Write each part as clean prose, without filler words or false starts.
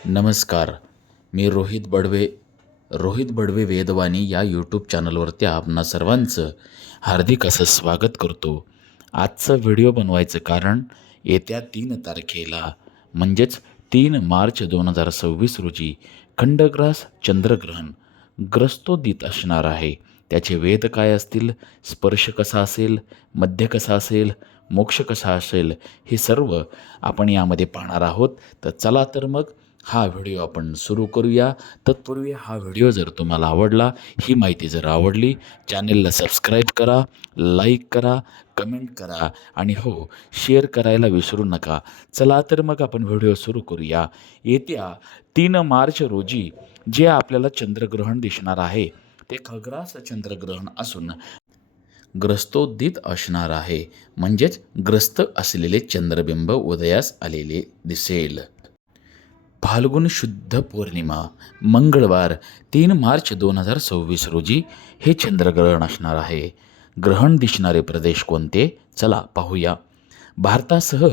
नमस्कार. मी रोहित बडवे वेदवाणी या यूट्यूब चॅनलवरती आपणा सर्वांचं हार्दिक असं स्वागत करतो. आजचं व्हिडिओ बनवायचं कारण येत्या 3 तारखेला म्हणजेच 3 मार्च 2026 रोजी खंडग्रास चंद्रग्रहण ग्रस्तोदित असणार आहे. त्याचे वेद काय असतील, स्पर्श कसा असेल, मध्य कसा असेल, मोक्ष कसा असेल, हे सर्व आपण यामध्ये पाहणार आहोत. तर चला तर मग हा व्हिडिओ आपण सुरू करूया. तत्पूर्वी हा व्हिडिओ जर तुम्हाला आवडला, ही माहिती जर आवडली, चॅनेलला सबस्क्राईब करा, लाईक करा, कमेंट करा आणि हो, शेअर करायला विसरू नका. चला तर मग आपण व्हिडिओ सुरू करूया. येत्या 3 मार्च रोजी जे आपल्याला चंद्रग्रहण दिसणार आहे ते खग्रास चंद्रग्रहण असून ग्रस्तोदित असणार आहे. म्हणजेच ग्रस्त असलेले चंद्रबिंब उदयास आलेले दिसेल. फाल्गुन शुद्ध पौर्णिमा मंगळवार 3 मार्च 2026 रोजी हे चंद्रग्रहण असणार आहे. ग्रहण दिसणारे प्रदेश कोणते? चला पाहूया. भारतासह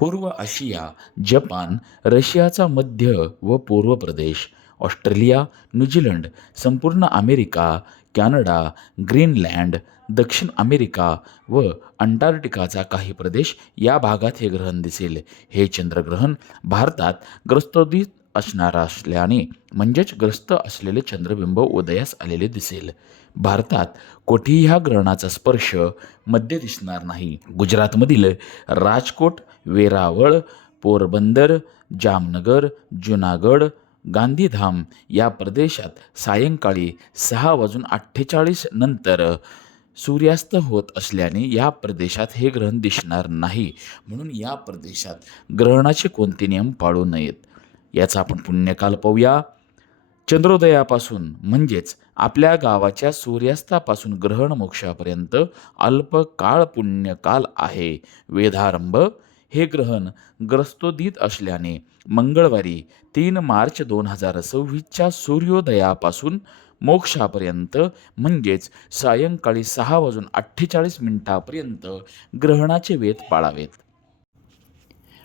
पूर्व आशिया, जपान, रशियाचा मध्य व पूर्व प्रदेश, ऑस्ट्रेलिया, न्यूझीलंड, संपूर्ण अमेरिका, कॅनडा, ग्रीनलँड, दक्षिण अमेरिका व अंटार्क्टिकाचा काही प्रदेश या भागात हे ग्रहण दिसेल. हे चंद्रग्रहण भारतात ग्रस्तोदित असणार असल्याने म्हणजेच ग्रस्त असलेले चंद्रबिंब उदयास आलेले दिसेल. भारतात कोठेही ह्या ग्रहणाचा स्पर्श मध्ये दिसणार नाही. गुजरातमधील राजकोट, वेरावळ, पोरबंदर, जामनगर, जुनागड, गांधीधाम या प्रदेशात सायंकाळी 6:48 नंतर सूर्यास्त होत असल्याने या प्रदेशात हे ग्रहण दिसणार नाही. म्हणून या प्रदेशात ग्रहणाचे कोणते नियम पाळू नयेत. याचा आपण पुण्यकाल पाहूया. चंद्रोदयापासून म्हणजेच आपल्या गावाच्या सूर्यास्तापासून ग्रहण मोक्षापर्यंत अल्प काळ पुण्यकाल आहे. वेधारंभ हे ग्रहण ग्रस्तोदित असल्याने मंगळवारी 3 मार्च 2026च्या सूर्योदयापासून मोक्षापर्यंत म्हणजेच सायंकाळी 6:48 ग्रहणाचे वेध पाळावेत.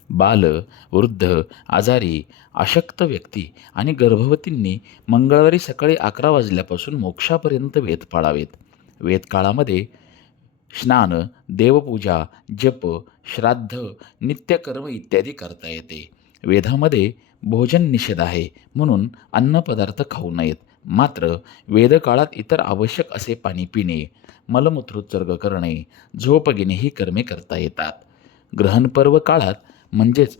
बाल, वृद्ध, आजारी, अशक्त व्यक्ती आणि गर्भवतींनी मंगळवारी सकाळी 11 वाजल्यापासून मोक्षापर्यंत वेध पाळावेत. वेदकाळामध्ये स्नान, देवपूजा, जप, श्राद्ध, नित्यकर्म इत्यादी करता येते. वेदामध्ये भोजन निषेध आहे म्हणून अन्नपदार्थ खाऊ नयेत. मात्र वेदकाळात इतर आवश्यक असे पाणी पिणे, मलमूत्रोत्सर्ग करणे, झोप घेणे ही कर्मे करता येतात. ग्रहणपर्व काळात म्हणजेच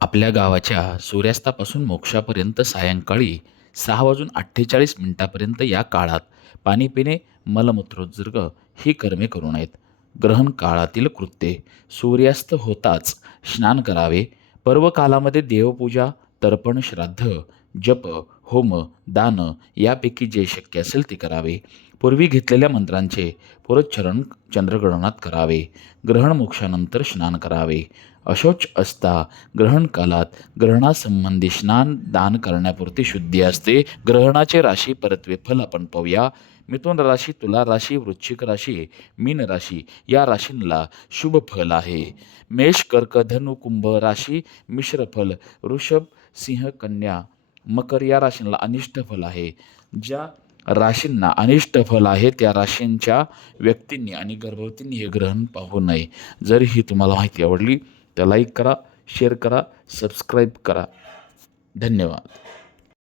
आपल्या गावाच्या सूर्यास्तापासून मोक्षापर्यंत सायंकाळी 6:48 या काळात पाणी पिणे, मलमूत्रोत्सर्ग ही कर्मे करू नयेत. ग्रहण काळातील कृत्ये: सूर्यास्त होताच स्नान करावे. पर्वकालामध्ये देवपूजा, तर्पण, श्राद्ध, जप, होम, दान यापैकी जे शक्य असेल ते करावे. पूर्वी घेतलेल्या मंत्रांचे पुरोच्चारण चंद्रग्रहणात करावे. ग्रहण मोक्षानंतर स्नान करावे. अशौच असता ग्रहण कालात ग्रहणासंबंधी स्नान दान करण्यापुरती शुद्धी असते. ग्रहणाचे राशी परत्वे फल आपण पाहूया. मिथुन राशी, तुला राशी, वृश्चिक राशी, मीन राशी या राशींना शुभ फल आहे. मेष, कर्क, धनु, कुंभ राशी मिश्र फल. वृषभ, सिंह, कन्या, मकर या राशींना अनिष्ट फल आहे. ज्या राशींना अनिष्ट फल आहे त्या राशींच्या व्यक्तींनी आणि गर्भवतींनी हे ग्रहण पाहू नये. जर ही तुम्हाला माहिती आवडली तर लाईक करा, शेअर करा, सबस्क्राईब करा. धन्यवाद.